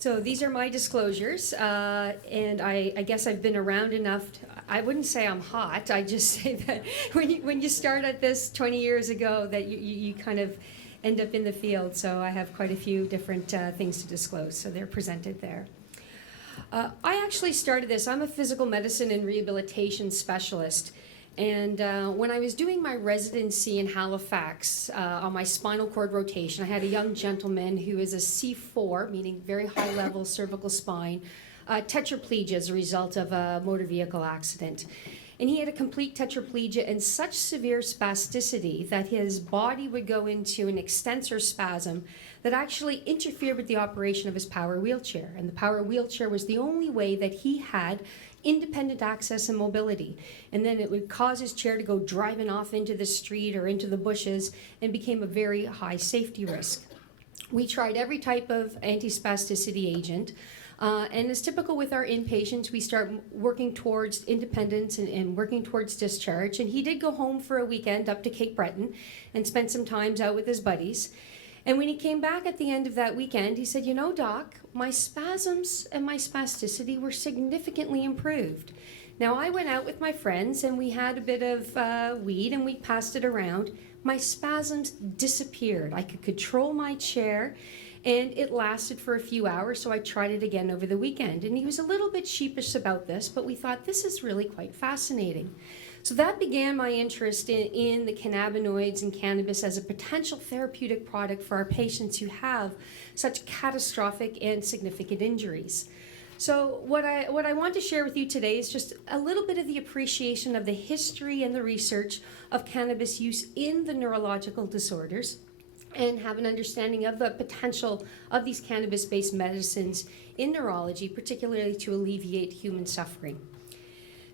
So these are my disclosures, and I guess I've been around enough. I wouldn't say I'm hot. I just say that when you start at this 20 years ago, that you kind of end up in the field. So I have quite a few different things to disclose. So they're presented there. I actually started this. I'm a physical medicine and rehabilitation specialist. And when I was doing my residency in Halifax on my spinal cord rotation, I had a young gentleman who is a C4, meaning very high level cervical spine, tetraplegia as a result of a motor vehicle accident. And he had a complete tetraplegia and such severe spasticity that his body would go into an extensor spasm that actually interfered with the operation of his power wheelchair. And the power wheelchair was the only way that he had independent access and mobility. And then it would cause his chair to go driving off into the street or into the bushes and became a very high safety risk. We tried every type of antispasticity agent. And as typical with our inpatients, we start working towards independence and working towards discharge. And he did go home for a weekend up to Cape Breton and spent some times out with his buddies. And when he came back at the end of that weekend, he said, "You know, Doc, my spasms and my spasticity were significantly improved." Now, I went out with my friends and we had a bit of weed and we passed it around. My spasms disappeared. I could control my chair. And it lasted for a few hours, so I tried it again over the weekend. And he was a little bit sheepish about this, but we thought this is really quite fascinating. So that began my interest in the cannabinoids and cannabis as a potential therapeutic product for our patients who have such catastrophic and significant injuries. So what I want to share with you today is just a little bit of the appreciation of the history and the research of cannabis use in the neurological disorders, and have an understanding of the potential of these cannabis-based medicines in neurology, particularly to alleviate human suffering.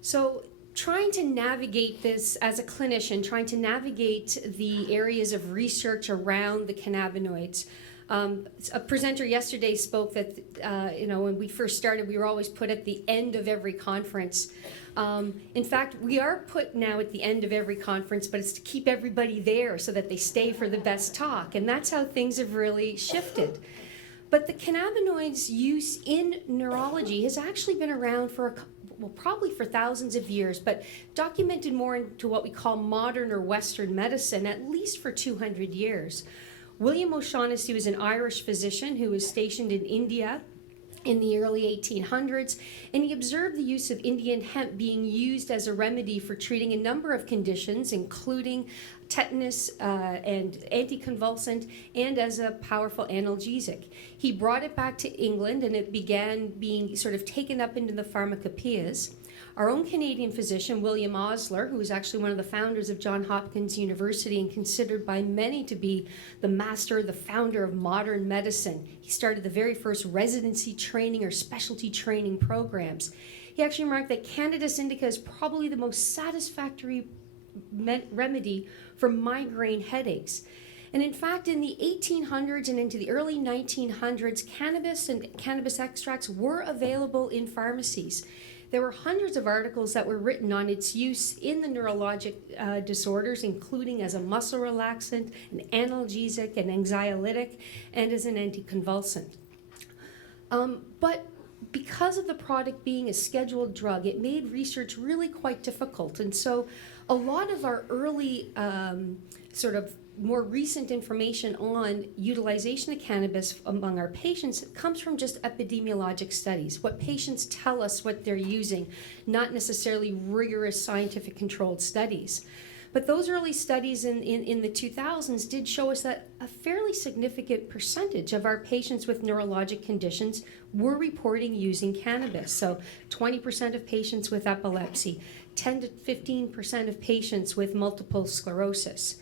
So trying to navigate this as a clinician, trying to navigate the areas of research around the cannabinoids. A presenter yesterday spoke that, when we first started, we were always put at the end of every conference. In fact, we are put now at the end of every conference, but it's to keep everybody there so that they stay for the best talk. And that's how things have really shifted. But the cannabinoids use in neurology has actually been around for probably for thousands of years, but documented more into what we call modern or Western medicine, at least for 200 years. William O'Shaughnessy was an Irish physician who was stationed in India in the early 1800s, and he observed the use of Indian hemp being used as a remedy for treating a number of conditions, including tetanus and anticonvulsant, and as a powerful analgesic. He brought it back to England, and it began being sort of taken up into the pharmacopoeias. Our own Canadian physician, William Osler, who was actually one of the founders of Johns Hopkins University and considered by many to be the master, the founder of modern medicine. He started the very first residency training or specialty training programs. He actually remarked that Cannabis indica is probably the most satisfactory remedy for migraine headaches. And in fact, in the 1800s and into the early 1900s, cannabis and cannabis extracts were available in pharmacies. There were hundreds of articles that were written on its use in the neurologic disorders, including as a muscle relaxant, an analgesic, an anxiolytic, and as an anticonvulsant. But because of the product being a scheduled drug, it made research really quite difficult. And so a lot of our early sort of more recent information on utilization of cannabis among our patients comes from just epidemiologic studies, what patients tell us what they're using, not necessarily rigorous scientific controlled studies. But those early studies in the 2000s did show us that a fairly significant percentage of our patients with neurologic conditions were reporting using cannabis. So 20% of patients with epilepsy, 10 to 15% of patients with multiple sclerosis.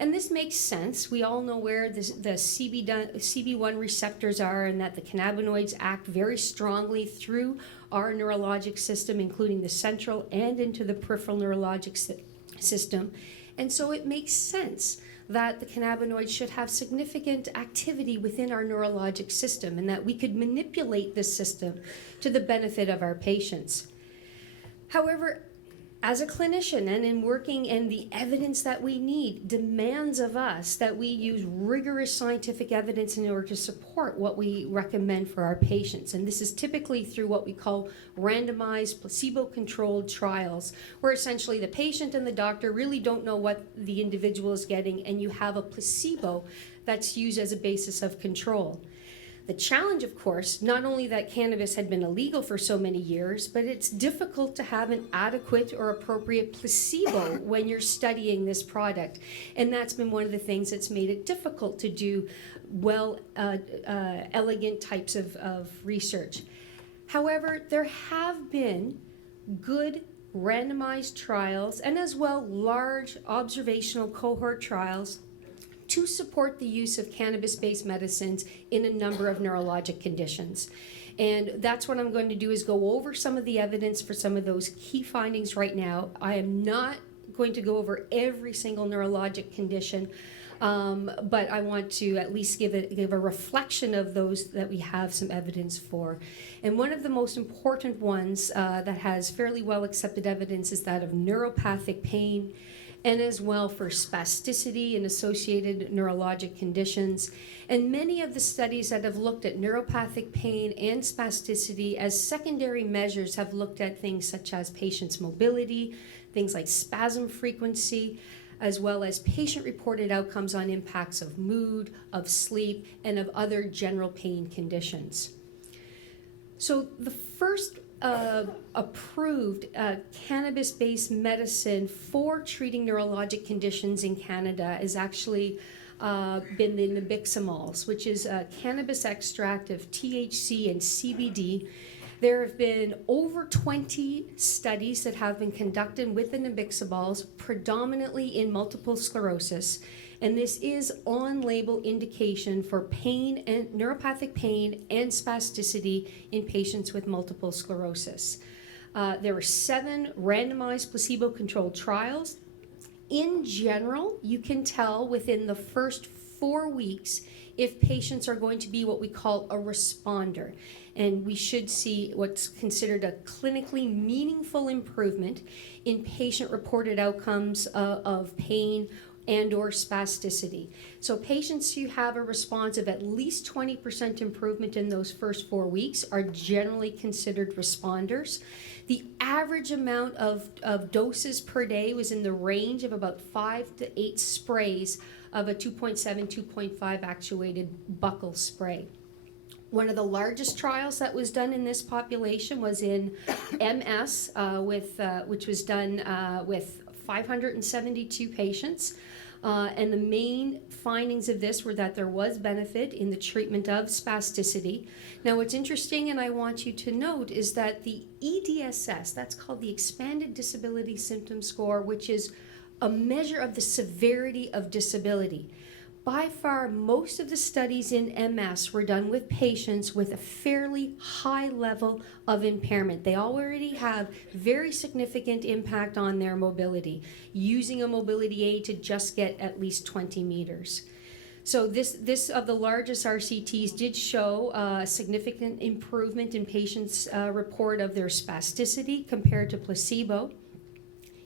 And this makes sense. We all know where the CB1 receptors are, and that the cannabinoids act very strongly through our neurologic system, including the central and into the peripheral neurologic system. And so it makes sense that the cannabinoids should have significant activity within our neurologic system, and that we could manipulate this system to the benefit of our patients. However, as a clinician and in working, and the evidence that we need demands of us that we use rigorous scientific evidence in order to support what we recommend for our patients. And this is typically through what we call randomized placebo-controlled trials, where essentially the patient and the doctor really don't know what the individual is getting, and you have a placebo that's used as a basis of control. The challenge, of course, not only that cannabis had been illegal for so many years, but it's difficult to have an adequate or appropriate placebo when you're studying this product. And that's been one of the things that's made it difficult to do elegant types of research. However, there have been good randomized trials and as well large observational cohort trials to support the use of cannabis-based medicines in a number of neurologic conditions. And that's what I'm going to do, is go over some of the evidence for some of those key findings right now. I am not going to go over every single neurologic condition, but I want to at least give a reflection of those that we have some evidence for. And one of the most important ones that has fairly well accepted evidence is that of neuropathic pain, and as well for spasticity and associated neurologic conditions. And many of the studies that have looked at neuropathic pain and spasticity as secondary measures have looked at things such as patient's mobility, things like spasm frequency, as well as patient-reported outcomes on impacts of mood, of sleep, and of other general pain conditions. So the first approved cannabis-based medicine for treating neurologic conditions in Canada is actually been the nabiximols, which is a cannabis extract of THC and CBD. There have been over 20 studies that have been conducted with the nabiximols, predominantly in multiple sclerosis. And this is on-label indication for pain and neuropathic pain and spasticity in patients with multiple sclerosis. There were 7 randomized placebo-controlled trials. In general, you can tell within the first 4 weeks if patients are going to be what we call a responder. And we should see what's considered a clinically meaningful improvement in patient-reported outcomes of pain and or spasticity. So patients who have a response of at least 20% improvement in those first 4 weeks are generally considered responders. The average amount of doses per day was in the range of about 5 to 8 sprays of a 2.7, 2.5 actuated buccal spray. One of the largest trials that was done in this population was in MS, which was done with 572 patients. And the main findings of this were that there was benefit in the treatment of spasticity. Now, what's interesting, and I want you to note, is that the EDSS, that's called the Expanded Disability Symptom Score, which is a measure of the severity of disability. By far, most of the studies in MS were done with patients with a fairly high level of impairment. They already have very significant impact on their mobility, using a mobility aid to just get at least 20 meters. So this of the largest RCTs did show a significant improvement in patients' report of their spasticity compared to placebo.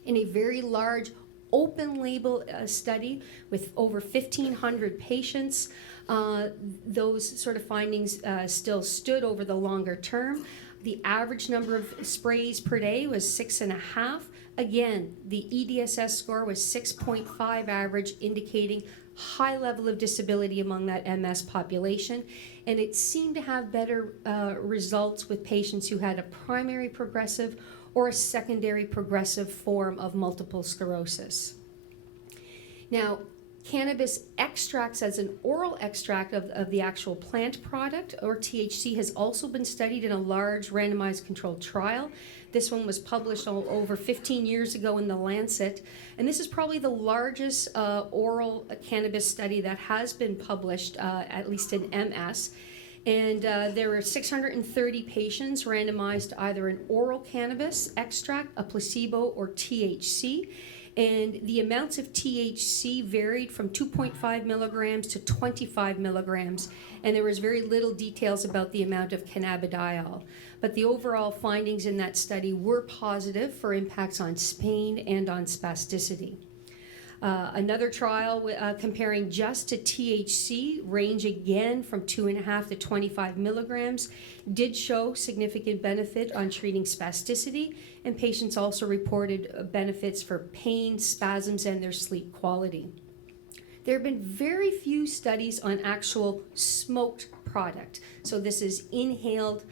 In a very large open label study with over 1,500 patients, those sort of findings still stood over the longer term. The average number of sprays per day was 6.5. Again, the EDSS score was 6.5 average, indicating high level of disability among that MS population. And it seemed to have better results with patients who had a primary progressive or a secondary progressive form of multiple sclerosis. Now, cannabis extracts as an oral extract of the actual plant product, or THC, has also been studied in a large randomized controlled trial. This one was published over 15 years ago in The Lancet, and this is probably the largest oral cannabis study that has been published, at least in MS. And there were 630 patients randomized to either an oral cannabis extract, a placebo, or THC. And the amounts of THC varied from 2.5 milligrams to 25 milligrams, and there was very little details about the amount of cannabidiol. But the overall findings in that study were positive for impacts on pain and on spasticity. Another trial comparing just to THC, range again from 2.5 to 25 milligrams, did show significant benefit on treating spasticity, and patients also reported benefits for pain, spasms, and their sleep quality. There have been very few studies on actual smoked product. So this is inhaled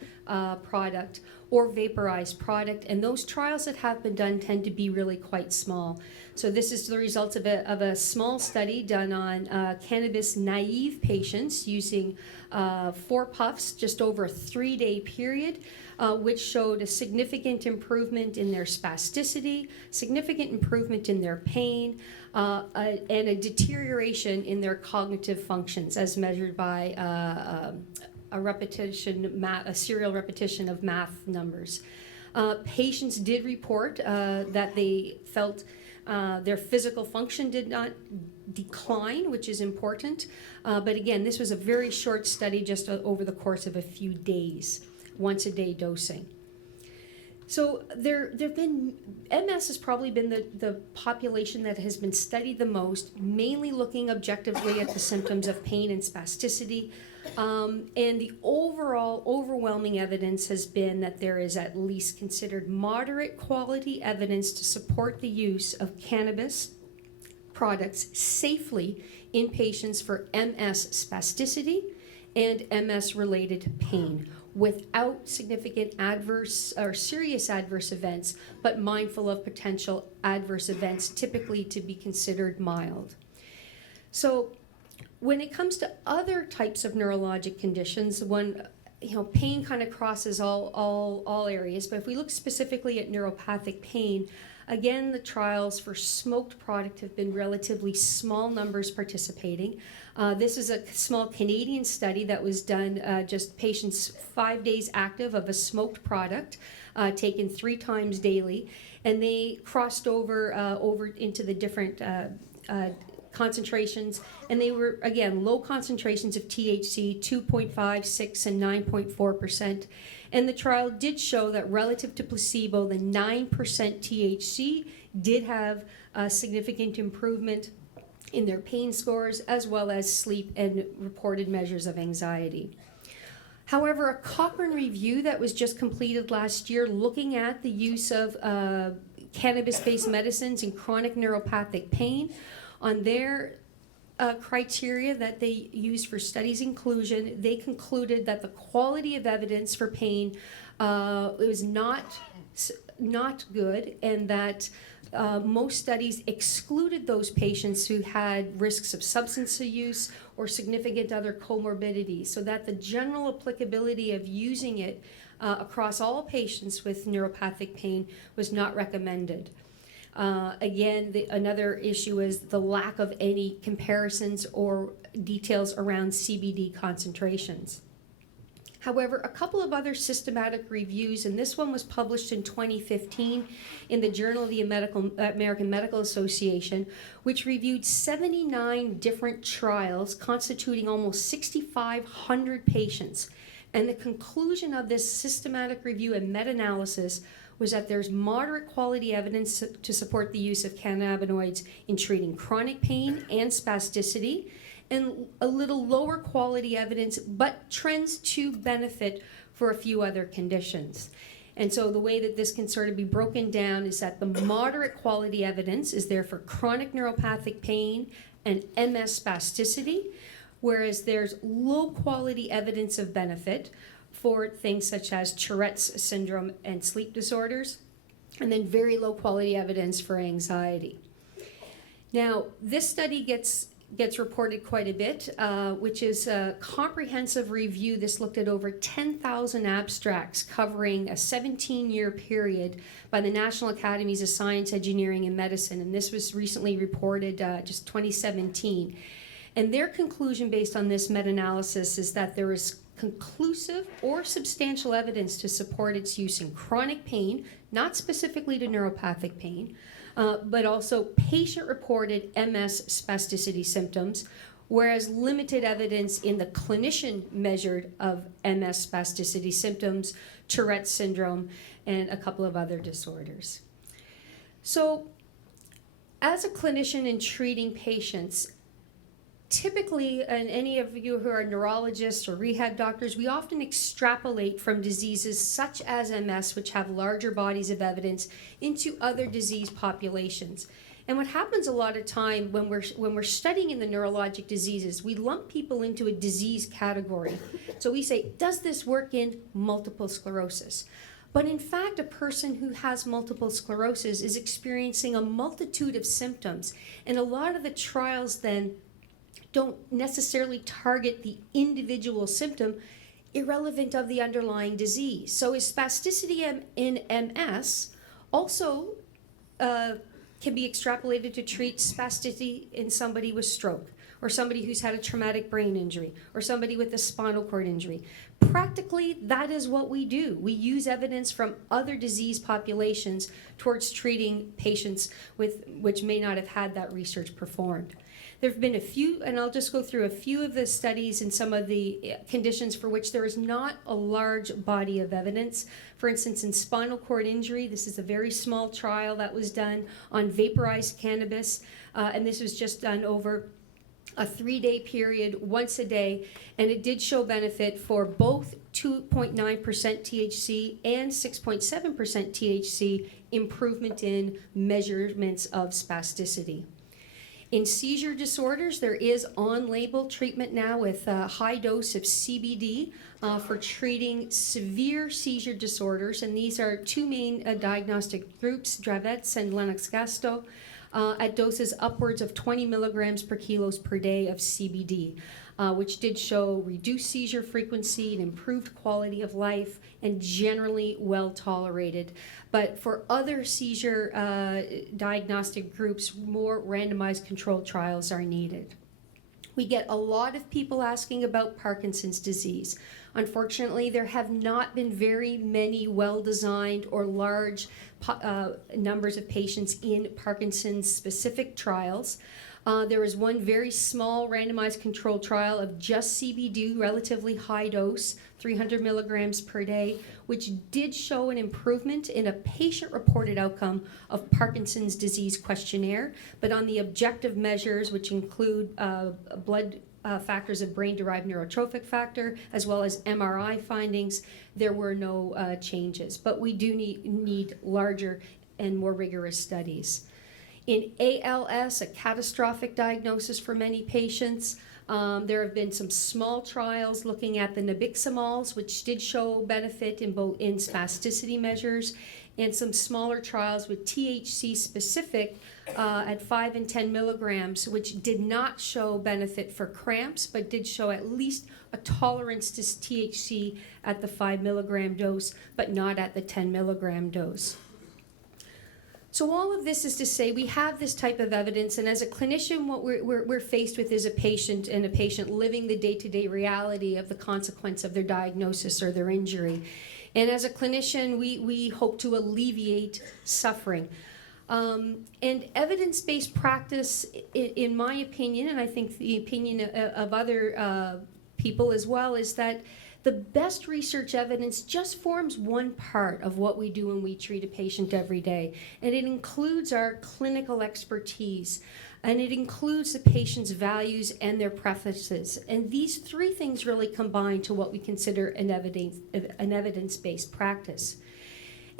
product or vaporized product, and those trials that have been done tend to be really quite small. So this is the results of a small study done on cannabis-naive patients using 4 puffs just over a 3-day period, which showed a significant improvement in their spasticity, significant improvement in their pain, and a deterioration in their cognitive functions as measured by a serial repetition of math numbers. Patients did report that they felt their physical function did not decline, which is important. But again, this was a very short study just over the course of a few days, once a day dosing. So there've been, MS has probably been the population that has been studied the most, mainly looking objectively at the symptoms of pain and spasticity. And the overall overwhelming evidence has been that there is at least considered moderate quality evidence to support the use of cannabis products safely in patients for MS spasticity and MS-related pain without significant adverse or serious adverse events, but mindful of potential adverse events typically to be considered mild. So when it comes to other types of neurologic conditions, pain kind of crosses all areas, but if we look specifically at neuropathic pain, again, the trials for smoked product have been relatively small numbers participating. This is a small Canadian study that was done, just patients 5 days active of a smoked product, taken 3 times daily, and they crossed over into the different concentrations, and they were, again, low concentrations of THC, 2.5, 6, and 9.4%. And the trial did show that relative to placebo, the 9% THC did have a significant improvement in their pain scores, as well as sleep and reported measures of anxiety. However, a Cochrane review that was just completed last year looking at the use of cannabis-based medicines in chronic neuropathic pain, on their criteria that they used for studies inclusion, they concluded that the quality of evidence for pain was not good, and that most studies excluded those patients who had risks of substance use or significant other comorbidities, so that the general applicability of using it across all patients with neuropathic pain was not recommended. Again, another issue is the lack of any comparisons or details around CBD concentrations. However, a couple of other systematic reviews, and this one was published in 2015 in the Journal of the American Medical Association, which reviewed 79 different trials constituting almost 6,500 patients. And the conclusion of this systematic review and meta-analysis was that there's moderate quality evidence to support the use of cannabinoids in treating chronic pain and spasticity, and a little lower quality evidence, but trends to benefit for a few other conditions. And so the way that this can sort of be broken down is that the moderate quality evidence is there for chronic neuropathic pain and MS spasticity, whereas there's low quality evidence of benefit for things such as Tourette's syndrome and sleep disorders, and then very low quality evidence for anxiety. Now, this study gets reported quite a bit, which is a comprehensive review. This looked at over 10,000 abstracts covering a 17-year period by the National Academies of Science, Engineering, and Medicine, and this was recently reported just 2017. And their conclusion based on this meta-analysis is that there is conclusive or substantial evidence to support its use in chronic pain, not specifically to neuropathic pain, but also patient-reported MS spasticity symptoms, whereas limited evidence in the clinician measured of MS spasticity symptoms, Tourette's syndrome, and a couple of other disorders. So, as a clinician in treating patients, typically, and any of you who are neurologists or rehab doctors, we often extrapolate from diseases such as MS, which have larger bodies of evidence, into other disease populations. And what happens a lot of time when we're studying in the neurologic diseases, we lump people into a disease category. So we say, does this work in multiple sclerosis? But in fact, a person who has multiple sclerosis is experiencing a multitude of symptoms. And a lot of the trials then don't necessarily target the individual symptom irrelevant of the underlying disease. So is spasticity in MS also can be extrapolated to treat spasticity in somebody with stroke, or somebody who's had a traumatic brain injury, or somebody with a spinal cord injury. Practically, that is what we do. We use evidence from other disease populations towards treating patients which may not have had that research performed. There have been a few, and I'll just go through a few of the studies and some of the conditions for which there is not a large body of evidence. For instance, in spinal cord injury, this is a very small trial that was done on vaporized cannabis, and this was just done over a 3-day period, once a day, and it did show benefit for both 2.9% THC and 6.7% THC improvement in measurements of spasticity. In seizure disorders, there is on-label treatment now with a high dose of CBD for treating severe seizure disorders, and these are two main diagnostic groups, Dravet's and Lennox-Gastaut, at doses upwards of 20 milligrams per kilos per day of CBD, which did show reduced seizure frequency and improved quality of life and generally well tolerated. But for other seizure diagnostic groups, more randomized controlled trials are needed. We get a lot of people asking about Parkinson's disease. Unfortunately, there have not been very many well-designed or large numbers of patients in Parkinson's specific trials. There was one very small randomized controlled trial of just CBD, relatively high dose, 300 milligrams per day, which did show an improvement in a patient-reported outcome of Parkinson's disease questionnaire. But on the objective measures, which include blood factors of brain-derived neurotrophic factor, as well as MRI findings, there were no changes. But we do need larger and more rigorous studies. In ALS, a catastrophic diagnosis for many patients, there have been some small trials looking at the nabiximols, which did show benefit in spasticity measures, and some smaller trials with THC specific at 5 and 10 milligrams, which did not show benefit for cramps, but did show at least a tolerance to THC at the 5 milligram dose, but not at the 10 milligram dose. So all of this is to say we have this type of evidence, and as a clinician, what we're faced with is a patient living the day-to-day reality of the consequence of their diagnosis or their injury. And as a clinician, we hope to alleviate suffering. And evidence-based practice, in my opinion, and I think the opinion of other people as well, is that the best research evidence just forms one part of what we do when we treat a patient every day. And it includes our clinical expertise, and it includes the patient's values and their preferences. And these three things really combine to what we consider an evidence-based practice.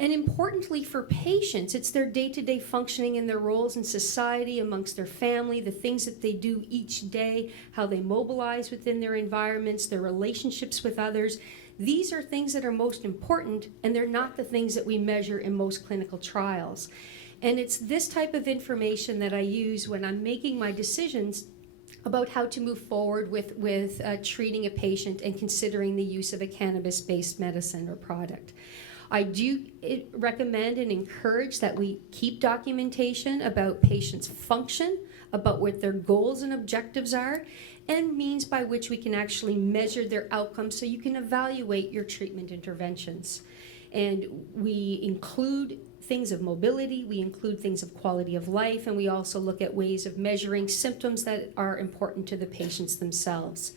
And importantly for patients, it's their day-to-day functioning and their roles in society, amongst their family, the things that they do each day, how they mobilize within their environments, their relationships with others. These are things that are most important, and they're not the things that we measure in most clinical trials. And it's this type of information that I use when I'm making my decisions about how to move forward with treating a patient and considering the use of a cannabis-based medicine or product. I do recommend and encourage that we keep documentation about patients' function, about what their goals and objectives are, and means by which we can actually measure their outcomes so you can evaluate your treatment interventions. And we include things of mobility, we include things of quality of life, and we also look at ways of measuring symptoms that are important to the patients themselves.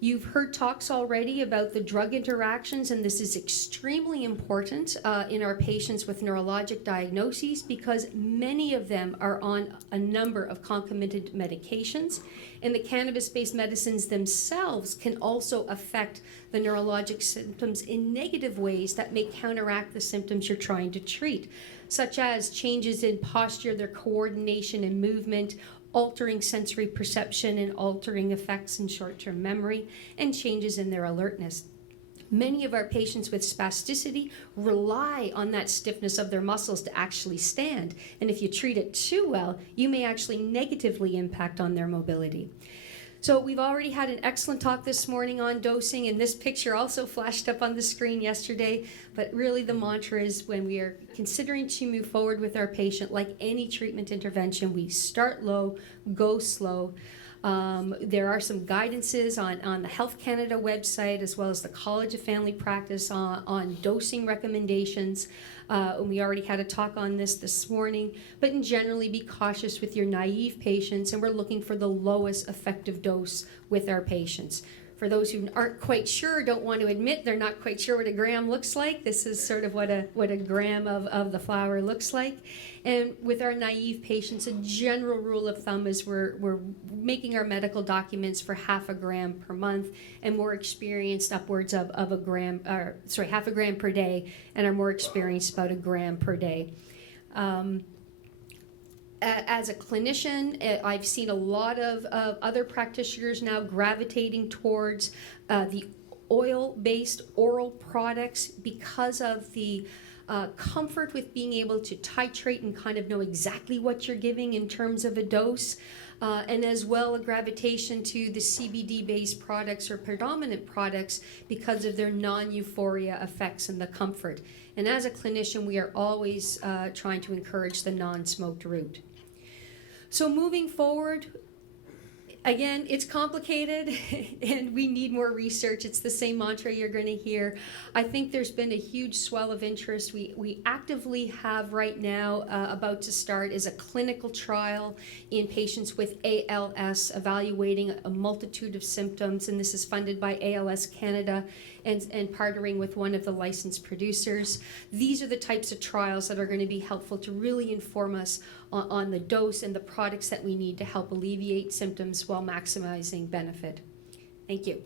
You've heard talks already about the drug interactions, and this is extremely important in our patients with neurologic diagnoses because many of them are on a number of concomitant medications, and the cannabis-based medicines themselves can also affect the neurologic symptoms in negative ways that may counteract the symptoms you're trying to treat, such as changes in posture, their coordination and movement, altering sensory perception and altering effects in short-term memory, and changes in their alertness. Many of our patients with spasticity rely on that stiffness of their muscles to actually stand, and if you treat it too well, you may actually negatively impact on their mobility. So we've already had an excellent talk this morning on dosing, and this picture also flashed up on the screen yesterday, but really the mantra is when we are considering to move forward with our patient, like any treatment intervention, we start low, go slow. There are some guidances on the Health Canada website as well as the College of Family Practice on dosing recommendations. And we already had a talk on this morning, but in generally be cautious with your naive patients, and we're looking for the lowest effective dose with our patients. For those who aren't quite sure, don't want to admit they're not quite sure what a gram looks like, this is sort of what a gram of the flower looks like. And with our naive patients, a general rule of thumb is we're making our medical documents for half a gram per month, and more experienced upwards of a gram, half a gram per day, and are more experienced about a gram per day. As a clinician, I've seen a lot of other practitioners now gravitating towards the oil-based oral products because of the comfort with being able to titrate and kind of know exactly what you're giving in terms of a dose, and as well a gravitation to the CBD-based products or predominant products because of their non-euphoria effects and the comfort. And as a clinician, we are always trying to encourage the non-smoked route. So moving forward, again, it's complicated and we need more research. It's the same mantra you're going to hear. I think there's been a huge swell of interest. We actively have right now about to start is a clinical trial in patients with ALS, evaluating a multitude of symptoms, and this is funded by ALS Canada and partnering with one of the licensed producers. These are the types of trials that are going to be helpful to really inform us on the dose and the products that we need to help alleviate symptoms while maximizing benefit. Thank you.